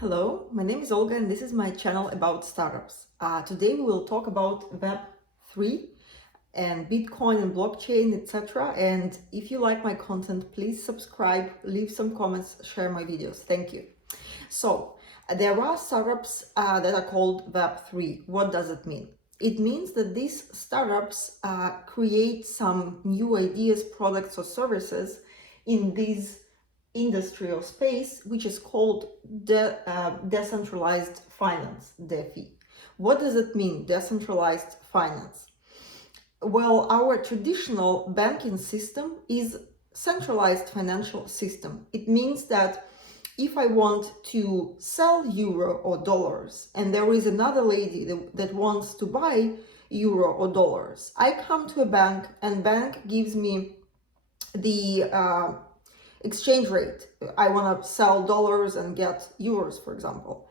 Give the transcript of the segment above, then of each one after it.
Hello, my name is Olga and this is my channel about startups. Today we will talk about Web3 and Bitcoin and blockchain, etc. And if you like my content, please subscribe, leave some comments, share my videos. Thank you. So there are startups that are called Web3. What does it mean? It means that these startups create some new ideas, products or services in these industrial space, which is called decentralized finance, DeFi. What does it mean, decentralized finance? Well, our traditional banking system is centralized financial system. It means that if I want to sell euro or dollars and there is another lady that wants to buy euro or dollars, I come to a bank and bank gives me the exchange rate. I want to sell dollars and get euros, for example,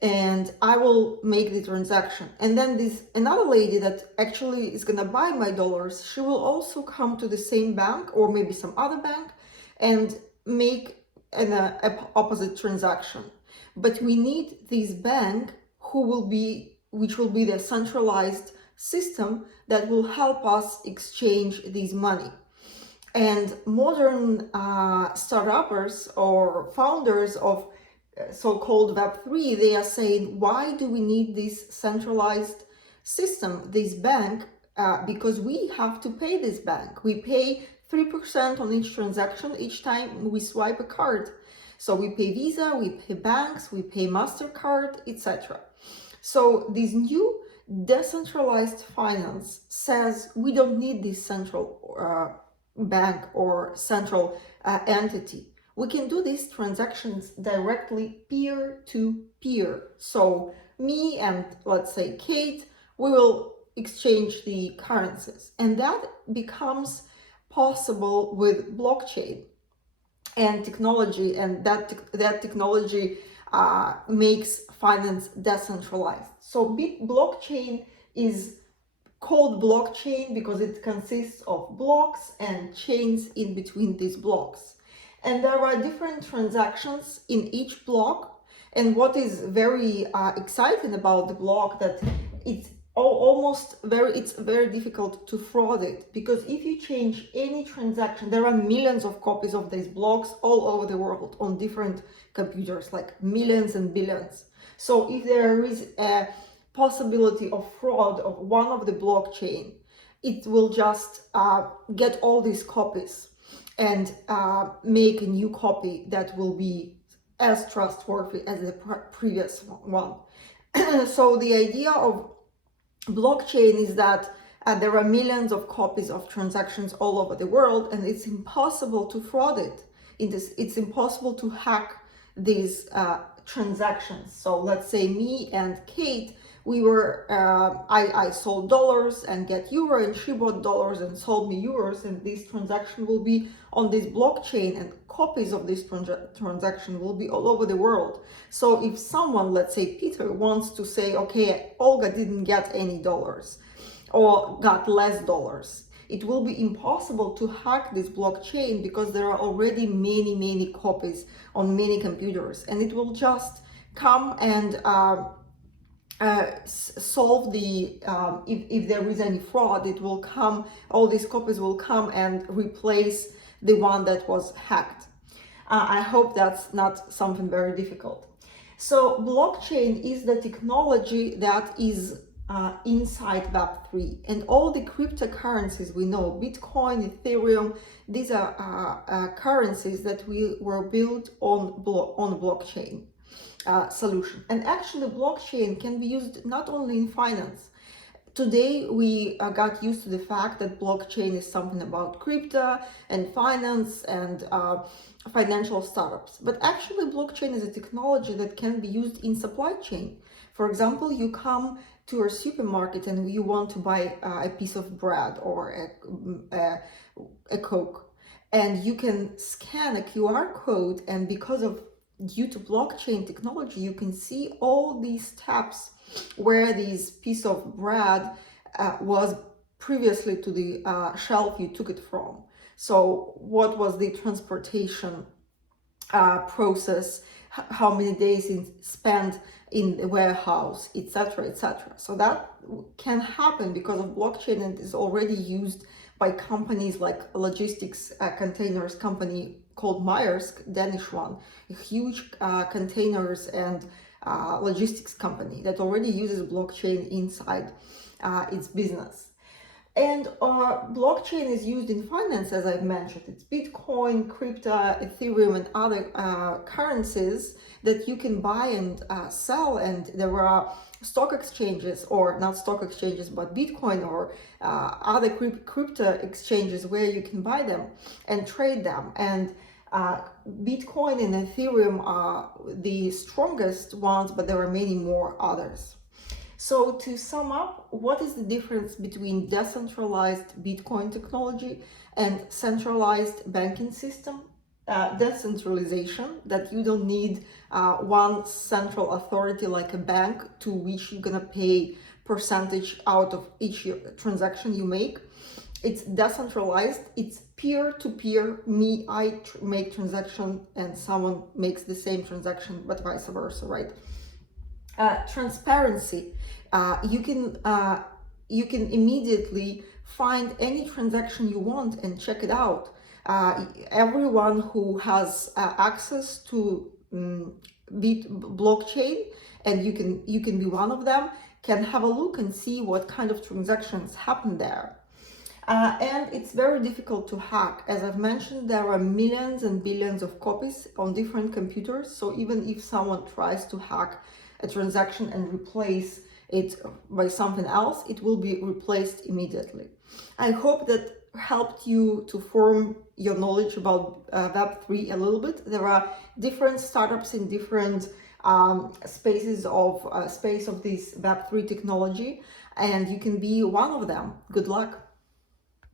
and I will make the transaction. And then this another lady that actually is going to buy my dollars, she will also come to the same bank or maybe some other bank and make an opposite transaction. But we need this bank which will be the centralized system that will help us exchange this money. And modern startups or founders of so-called Web3, they are saying, why do we need this centralized system, this bank? Because we have to pay this bank. We pay 3% on each transaction each time we swipe a card. So we pay Visa, we pay banks, we pay MasterCard, etc. So this new decentralized finance says we don't need this central bank or central entity. We can do these transactions directly peer-to-peer. So me and let's say Kate, we will exchange the currencies, and that becomes possible with blockchain and technology, and that technology makes finance decentralized. So blockchain is called blockchain because it consists of blocks and chains in between these blocks. And there are different transactions in each block. And what is very exciting about the block that it's it's very difficult to fraud it, because if you change any transaction, there are millions of copies of these blocks all over the world on different computers, like millions and billions. So if there is a possibility of fraud of one of the blockchain, it will just get all these copies and make a new copy that will be as trustworthy as the previous one. So the idea of blockchain is that there are millions of copies of transactions all over the world, and it's impossible to fraud it. It's impossible to hack these transactions. So let's say me and Kate, I sold dollars and get euro, and she bought dollars and sold me euros, and this transaction will be on this blockchain, and copies of this transaction will be all over the world. So if someone, let's say Peter, wants to say, okay, Olga didn't get any dollars or got less dollars, it will be impossible to hack this blockchain because there are already many copies on many computers, and it will just come and solve the if there is any fraud, it will come, all these copies will come and replace the one that was hacked. I hope that's not something very difficult. So blockchain is the technology that is inside Web3, and all the cryptocurrencies we know, Bitcoin, Ethereum, these are currencies that were built on blockchain solution. And actually blockchain can be used not only in finance. Today we got used to the fact that blockchain is something about crypto and finance and financial startups, but actually blockchain is a technology that can be used in supply chain. For example, you come to a supermarket and you want to buy a piece of bread or a Coke, and you can scan a QR code, and due to blockchain technology, you can see all these steps where this piece of bread was previously to the shelf you took it from. So what was the transportation process, how many days spent in the warehouse, etc., etc. So that can happen because of blockchain, and is already used by companies like logistics containers company called Maersk, Danish one, a huge containers and logistics company that already uses blockchain inside its business. And blockchain is used in finance, as I've mentioned. It's Bitcoin, crypto, Ethereum, and other currencies that you can buy and sell. And there are stock exchanges, or not stock exchanges, but Bitcoin or other crypto exchanges where you can buy them and trade them. And Bitcoin and Ethereum are the strongest ones, but there are many more others. So to sum up, what is the difference between decentralized Bitcoin technology and centralized banking system? Decentralization, that you don't need one central authority like a bank to which you're gonna pay percentage out of each transaction you make. It's decentralized, it's peer-to-peer, I make transaction and someone makes the same transaction, but vice versa, right? Transparency, you can immediately find any transaction you want and check it out. Everyone who has access to blockchain, and you can be one of them, can have a look and see what kind of transactions happen there. And it's very difficult to hack. As I've mentioned, there are millions and billions of copies on different computers. So even if someone tries to hack a transaction and replace it by something else, it will be replaced immediately. I hope that helped you to form your knowledge about Web3 a little bit. There are different startups in different space of this Web3 technology, and you can be one of them. Good luck.